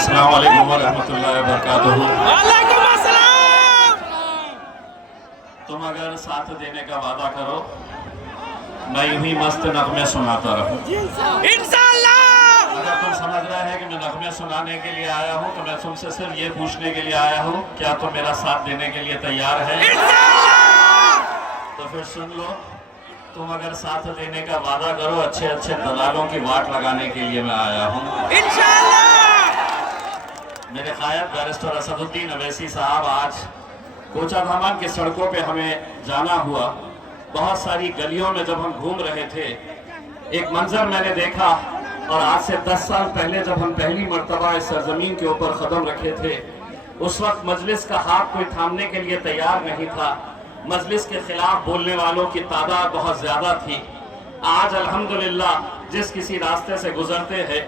अस्सलाम वालेकुम वरहमतुल्लाहि वबरकातुहू। वालेकुम अस्सलाम। तुम अगर साथ देने का वादा करो, मैं यूं ही मस्त नगमे सुनाता रहूं। इंशाअल्लाह। अगर तुम समझ रहे हैं कि मैं नगमे सुनाने के लिए आया हूं, तो मैं तुमसे सिर्फ ये पूछने के लिए आया हूं, क्या तुम मेरा साथ देने के लिए तैयार है? तो फिर सुन लो, तुम अगर साथ देने का वादा करो, अच्छे अच्छे दलालों की वाट लगाने के लिए मैं आया हूं। इंशाअल्लाह। मेरे कायद बैरिस्टर असदुद्दीन अवैसी साहब, आज कोचाधामन की सड़कों पे हमें जाना हुआ। बहुत सारी गलियों में जब हम घूम रहे थे, एक मंजर मैंने देखा, और आज से 10 साल पहले जब हम पहली मर्तबा इस सरजमीन के ऊपर कदम रखे थे, उस वक्त मजलिस का हाथ कोई थामने के लिए तैयार नहीं था। मजलिस के खिलाफ बोलने वालों की तादाद बहुत ज्यादा थी। आज अल्हम्दुलिल्लाह जिस किसी रास्ते से गुजरते हैं,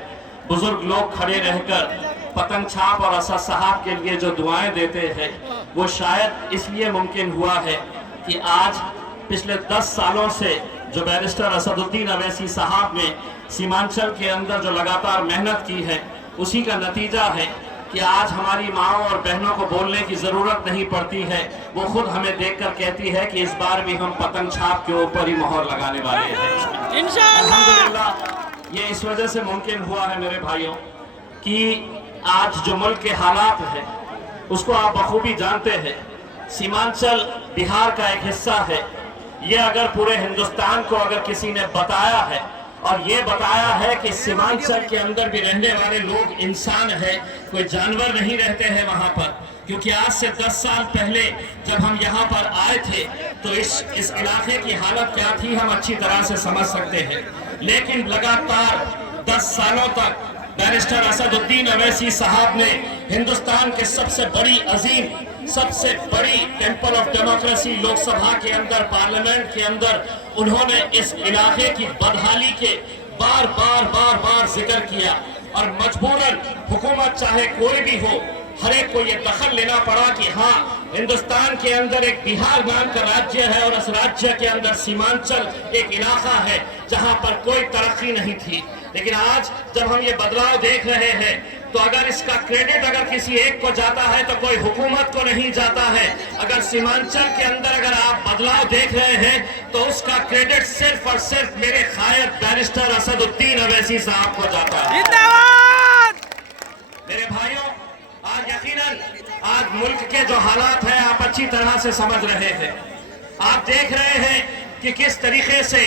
बुजुर्ग लोग खड़े रहकर पतंग छाप और असद साहब के लिए जो दुआएं देते हैं, वो शायद इसलिए मुमकिन हुआ है कि आज पिछले 10 सालों से जो बैरिस्टर असदुद्दीन अवैसी साहब ने सीमांचल के अंदर जो लगातार मेहनत की है, उसी का नतीजा है कि आज हमारी माओं और बहनों को बोलने की ज़रूरत नहीं पड़ती है। वो खुद हमें देखकर कहती है कि इस बार भी हम पतंग छाप के ऊपर ही मोहर लगाने वाले हैं। इंशाअल्लाह। अल्हम्दुलिल्लाह ये इस वजह से मुमकिन हुआ है मेरे भाइयों कि आज जो मुल्क के हालात है उसको आप बखूबी जानते हैं। सीमांचल बिहार का एक हिस्सा है। ये अगर पूरे हिंदुस्तान को अगर किसी ने बताया है और ये बताया है कि सीमांचल के अंदर भी रहने वाले लोग इंसान है, कोई जानवर नहीं रहते हैं वहां पर, क्योंकि आज से 10 साल पहले जब हम यहाँ पर आए थे तो इस इलाके की हालत क्या थी हम अच्छी तरह से समझ सकते हैं। लेकिन लगातार 10 सालों तक बैरिस्टर असदुद्दीन अवैसी साहब ने हिंदुस्तान के सबसे बड़ी अजीम, सबसे बड़ी टेंपल ऑफ डेमोक्रेसी लोकसभा के अंदर, पार्लियामेंट के अंदर उन्होंने इस इलाके की बदहाली के बार बार जिक्र किया, और मजबूरन हुकूमत चाहे कोई भी हो, हर एक को ये दखल लेना पड़ा कि हाँ, हिंदुस्तान के अंदर एक बिहार नाम का राज्य है और इस राज्य के अंदर सीमांचल एक इलाका है जहां पर कोई तरक्की नहीं थी। लेकिन आज जब हम ये बदलाव देख रहे हैं, तो अगर इसका क्रेडिट अगर किसी एक को जाता है तो कोई हुकूमत को नहीं जाता है। अगर सीमांचल के अंदर अगर आप बदलाव देख रहे हैं तो उसका क्रेडिट सिर्फ और सिर्फ मेरे कायद बैरिस्टर असदुद्दीन अवैसी साहब को जाता है। मेरे भाइयों, आज यकीनन आज मुल्क के जो हालात हैं आप अच्छी तरह से समझ रहे हैं। आप देख रहे हैं कि किस तरीके से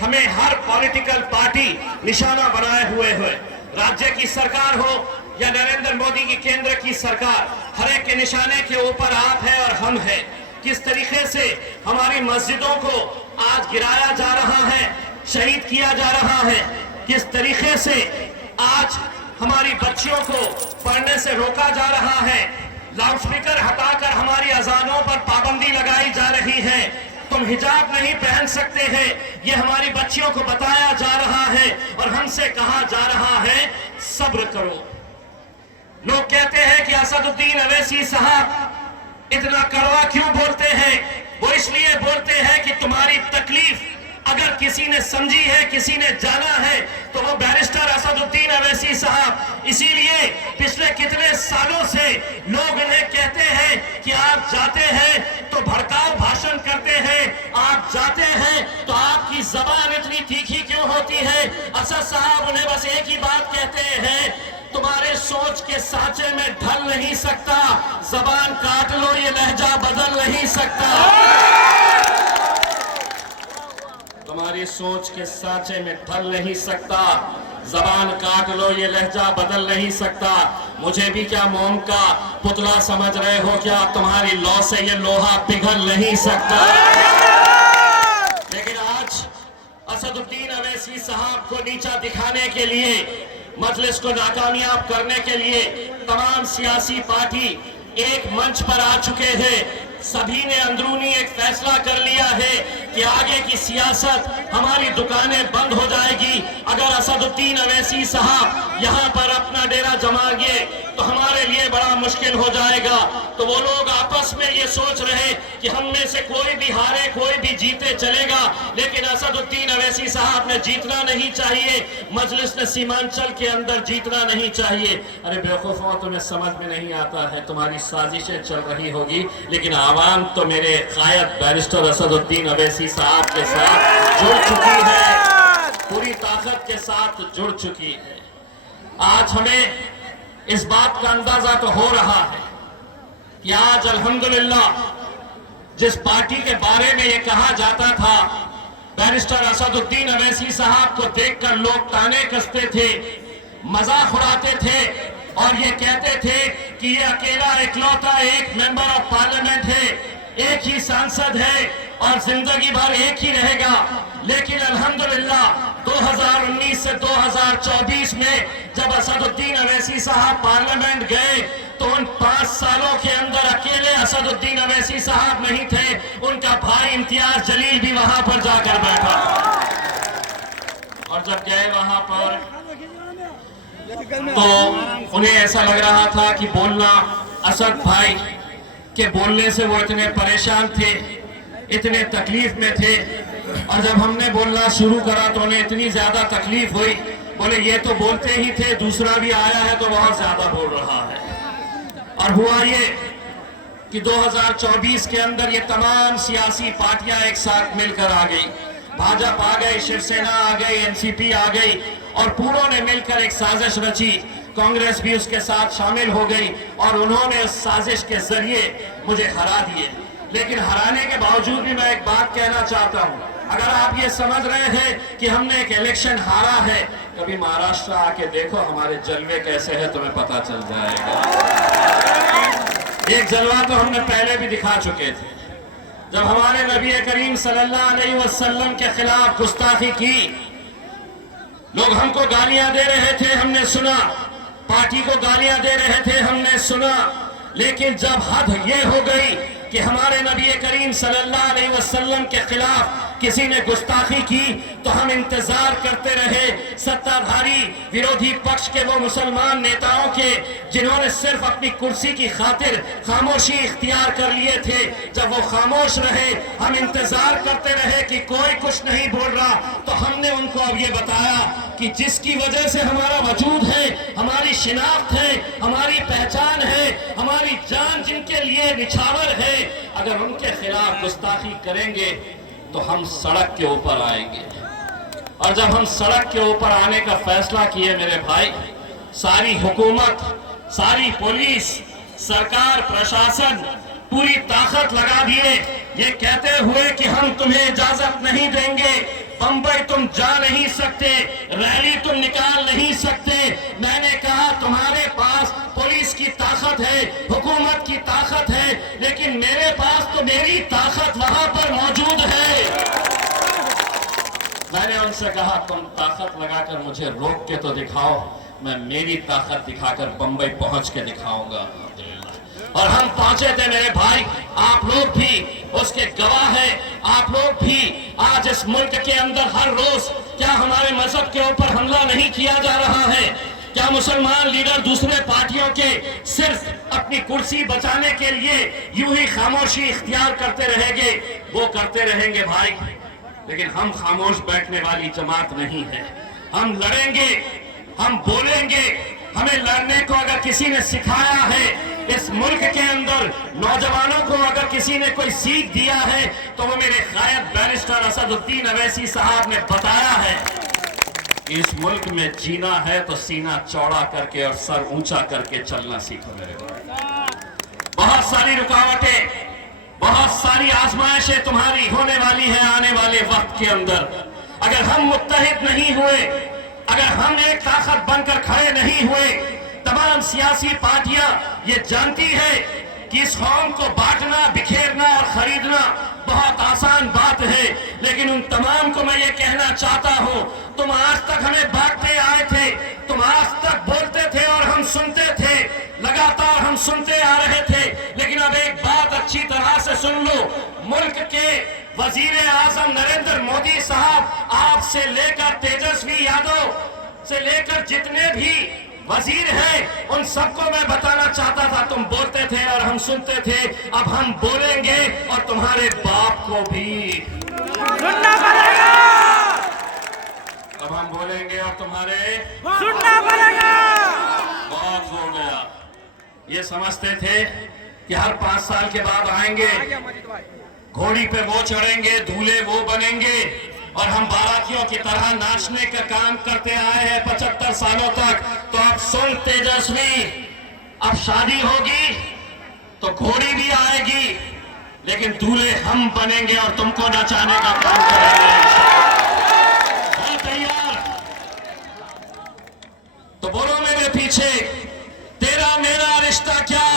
हमें हर पॉलिटिकल पार्टी निशाना बनाए हुए है। राज्य की सरकार हो या नरेंद्र मोदी की केंद्र की सरकार, हर एक के निशाने के ऊपर आप है और हम है। किस तरीके से हमारी मस्जिदों को आज गिराया जा रहा है, शहीद किया जा रहा है। किस तरीके से आज हमारी बच्चियों को पढ़ने से रोका जा रहा है। लाउडस्पीकर हटाकर हमारी अजानों पर पाबंदी लगाई जा रही है। तुम हिजाब नहीं पहन सकते हैं, ये हमारी बच्चियों को बताया जा रहा है और हमसे कहा जा रहा है सब्र करो। लोग कहते हैं कि असदुद्दीन अवैसी साहब इतना कड़वा क्यों बोलते हैं? वो इसलिए बोलते हैं कि तुम्हारी तकलीफ अगर किसी ने समझी है, किसी ने जाना है, तो वो बैरिस्टर असदुद्दीन अवैसी साहब। इसीलिए पिछले कितने सालों से लोग इन्हें कहते हैं कि आप जाते हैं तो भड़काऊ भाषण करते हैं, आप जाते हैं तो आपकी जबान इतनी तीखी क्यों होती है? असद साहब उन्हें बस एक ही बात कहते हैं, तुम्हारे सोच के सांचे में ढल नहीं सकता, जबान काट लो, ये लहजा बदल नहीं सकता। तुम्हारी सोच के सांचे में ढल नहीं सकता, जबान काट लो, ये लहजा बदल नहीं सकता। मुझे भी क्या मोम का पुतला समझ रहे हो क्या? तुम्हारी लौ से ये लोहा पिघल नहीं सकता। लेकिन आज असदुद्दीन अवैसी साहब को नीचा दिखाने के लिए, मजलिस को नाकामयाब करने के लिए तमाम सियासी पार्टी एक मंच पर आ चुके हैं। सभी ने अंदरूनी एक फैसला कर लिया है कि आगे की सियासत, हमारी दुकानें बंद हो जाएगी। अगर असदुद्दीन अवैसी साहब यहाँ पर अपना डेरा जमाएंगे तो हमारे लिए बड़ा मुश्किल हो जाएगा। तो वो लोग आपस में ये सोच रहे कि हम में से कोई भी हारे कोई भी जीते चलेगा, लेकिन असदुद्दीन अवैसी साहब ने जीतना नहीं चाहिए, मजलिस ने सीमांचल के अंदर जीतना नहीं चाहिए। अरे बेवकूफ़ों, तुम्हें समझ में नहीं आता है, तुम्हारी साजिशें चल रही होगी, लेकिन आवाम तो मेरे कायद बैरिस्टर असदुद्दीन अवैसी साहब के साथ जुड़ चुकी है, पूरी ताकत के साथ जुड़ चुकी है। आज हमें इस बात का अंदाजा तो हो रहा है कि आज अल्हम्दुलिल्लाह जिस पार्टी के बारे में ये कहा जाता था, बैरिस्टर असदुद्दीन अवैसी साहब को देखकर लोग ताने कसते थे, मजाक उड़ाते थे और ये कहते थे कि ये अकेला इकलौता एक मेंबर ऑफ पार्लियामेंट है, एक ही सांसद है और जिंदगी भर एक ही रहेगा। लेकिन अल्हम्दुलिल्लाह 2019 से 2024 में जब असदुद्दीन अवैसी साहब पार्लियामेंट गए तो उन 5 सालों के अंदर अकेले असदुद्दीन अवैसी साहब नहीं थे, उनका भाई इम्तियाज जलील भी वहां पर जाकर बैठा। और जब गए वहां पर तो उन्हें ऐसा लग रहा था कि बोलना, असद भाई के बोलने से वो इतने परेशान थे, इतने तकलीफ में थे, और जब हमने बोलना शुरू करा तो उन्हें इतनी ज्यादा तकलीफ हुई, बोले ये तो बोलते ही थे, दूसरा भी आया है तो बहुत ज्यादा बोल रहा है। और हुआ ये कि 2024 के अंदर ये तमाम सियासी पार्टियां एक साथ मिलकर आ गई, भाजपा आ गई, शिवसेना आ गई, एनसीपी आ गई और पूरों ने मिलकर एक साजिश रची। कांग्रेस भी उसके साथ शामिल हो गई और उन्होंने उस साजिश के जरिए मुझे हरा दिए। लेकिन हराने के बावजूद भी मैं एक बात कहना चाहता हूं, अगर आप ये समझ रहे हैं कि हमने एक इलेक्शन हारा है, कभी महाराष्ट्र आके देखो हमारे जलवे कैसे है, तुम्हें पता चल जाएगा। एक जलवा तो हमने पहले भी दिखा चुके थे, जब हमारे नबी करीम सल्लल्लाहु अलैहि वसल्लम के खिलाफ गुस्ताखी की, लोग हमको गालियां दे रहे थे, हमने सुना, पार्टी को गालियां दे रहे थे, हमने सुना, लेकिन जब हद ये हो गई कि हमारे नबी करीम सल्लल्लाहु अलैहि वसल्लम के खिलाफ किसी ने गुस्ताखी की तो हम इंतजार करते रहे सत्ताधारी विरोधी पक्ष के वो मुसलमान नेताओं के जिन्होंने सिर्फ अपनी कुर्सी की खातिर खामोशी इख्तियार कर लिए थे। जब वो खामोश रहे, हम इंतजार करते रहे कि कोई कुछ नहीं बोल रहा, तो हमने उनको अब ये बताया कि जिसकी वजह से हमारा वजूद है, हमारी शिनाख्त है, हमारी पहचान है, हमारी जान जिनके लिए निछावर है, अगर उनके खिलाफ गुस्ताखी करेंगे तो हम सड़क के ऊपर आएंगे। और जब हम सड़क के ऊपर आने का फैसला किए मेरे भाई, सारी हुकूमत, सारी पुलिस, सरकार, प्रशासन पूरी ताकत लगा दिए ये कहते हुए कि हम तुम्हें इजाजत नहीं देंगे, बंबई तुम जा नहीं सकते, रैली तुम निकाल नहीं सकते। मैंने कहा तुम्हारे पास पुलिस की ताकत है, हुकूमत की ताकत है, लेकिन मेरे पास तो मेरी ताकत वहां पर मौजूद है। मैंने उनसे कहा तुम ताकत लगाकर मुझे रोक के तो दिखाओ, मैं मेरी ताकत दिखाकर बंबई पहुंच के दिखाऊंगा। और हम पहुंचे थे मेरे भाई, आप लोग भी उसके गवाह हैं। आप लोग भी आज इस मुल्क के अंदर हर रोज क्या हमारे मजहब के ऊपर हमला नहीं किया जा रहा है? क्या मुसलमान लीडर दूसरे पार्टियों के सिर्फ अपनी कुर्सी बचाने के लिए यूं ही खामोशी इख्तियार करते रहेंगे? वो करते रहेंगे भाई, लेकिन हम खामोश बैठने वाली जमात नहीं है। हम लड़ेंगे, हम बोलेंगे। हमें लड़ने को अगर किसी ने सिखाया है, इस मुल्क के अंदर नौजवानों को अगर किसी ने कोई सीख दिया है, तो वो मेरे कायद बैरिस्टर असदुद्दीन अवैसी साहब ने बताया है। इस मुल्क में जीना है तो सीना चौड़ा करके और सर ऊंचा करके चलना सीखो मेरे भाई। बहुत सारी रुकावटें, बहुत सारी आजमाइशें तुम्हारी होने वाली है आने वाले वक्त के अंदर। अगर हम मुत्तहिद नहीं हुए, अगर हम एक ताकत बनकर खड़े नहीं हुए, तमाम सियासी पार्टियां ये जानती है कि इस कौम को बांटना, बिखेरना और खरीदना बहुत आसान बात है, लेकिन उन तमाम को मैं ये कहना चाहता हूं, तुम आज तक हमें बांटते आए थे, तुम आज तक बोलते थे और हम सुनते थे, लगातार हम सुनते आ रहे थे, लेकिन अब एक बात अच्छी तरह से सुन लो, मुल्क के वजीर आजम नरेंद्र मोदी साहब, आप से लेकर तेजस्वी यादव से लेकर जितने भी वजीर हैं, उन सबको मैं बताना चाहता था, तुम बोलते थे और हम सुनते थे, अब हम बोलेंगे और तुम्हारे बाप को भी सुनना पड़ेगा, अब हम बोलेंगे और तुम्हारे सुनना पड़ेगा। बहुत हो गया। ये समझते थे कि हर 5 साल के बाद आएंगे, घोड़ी पे वो चढ़ेंगे, दूल्हे वो बनेंगे और हम बारातियों की तरह नाचने का काम करते आए हैं 75 सालों तक। तो अब सुन तेजस्वी, अब शादी होगी तो घोड़ी भी आएगी, लेकिन दूल्हे हम बनेंगे और तुमको नचाने का काम करेंगे। हो तैयार? तो बोलो मेरे पीछे, तेरा मेरा रिश्ता क्या,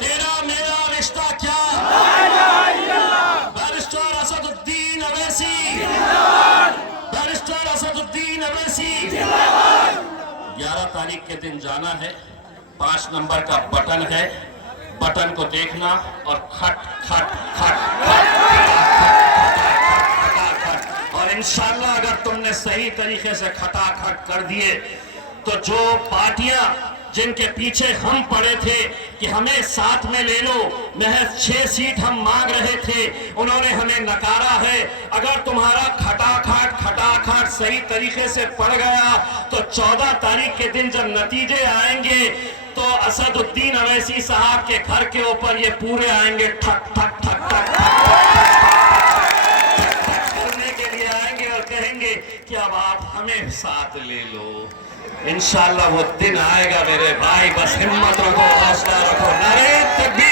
तेरा मेरा रिश्ता क्या, बैरिस्टर असदुद्दीन अवैसी, बैरिस्टर असदुद्दीन अवैसी। 11 तारीख के दिन जाना है, 5 नंबर का बटन है, बटन को देखना और खट खट खट खट खट, और इंशाल्लाह अगर तुमने सही तरीके से खटाखट कर दिए तो जो पार्टियां जिनके पीछे हम पड़े थे कि हमें साथ में ले लो, महज 6 सीट हम मांग रहे थे, उन्होंने हमें नकारा है। अगर तुम्हारा खटाखट खटाखट सही तरीके से पड़ गया तो 14 तारीख के दिन जब नतीजे आएंगे तो असदुद्दीन अवैसी साहब के घर के ऊपर ये पूरे आएंगे, ठक ठक ठक ठक करने के लिए आएंगे और कहेंगे कि अब आप हमें साथ ले लो। इंशाल्लाह वो दिन आएगा मेरे भाई, बस हिम्मत रखो, हौसला रखो। नारे तकबीर।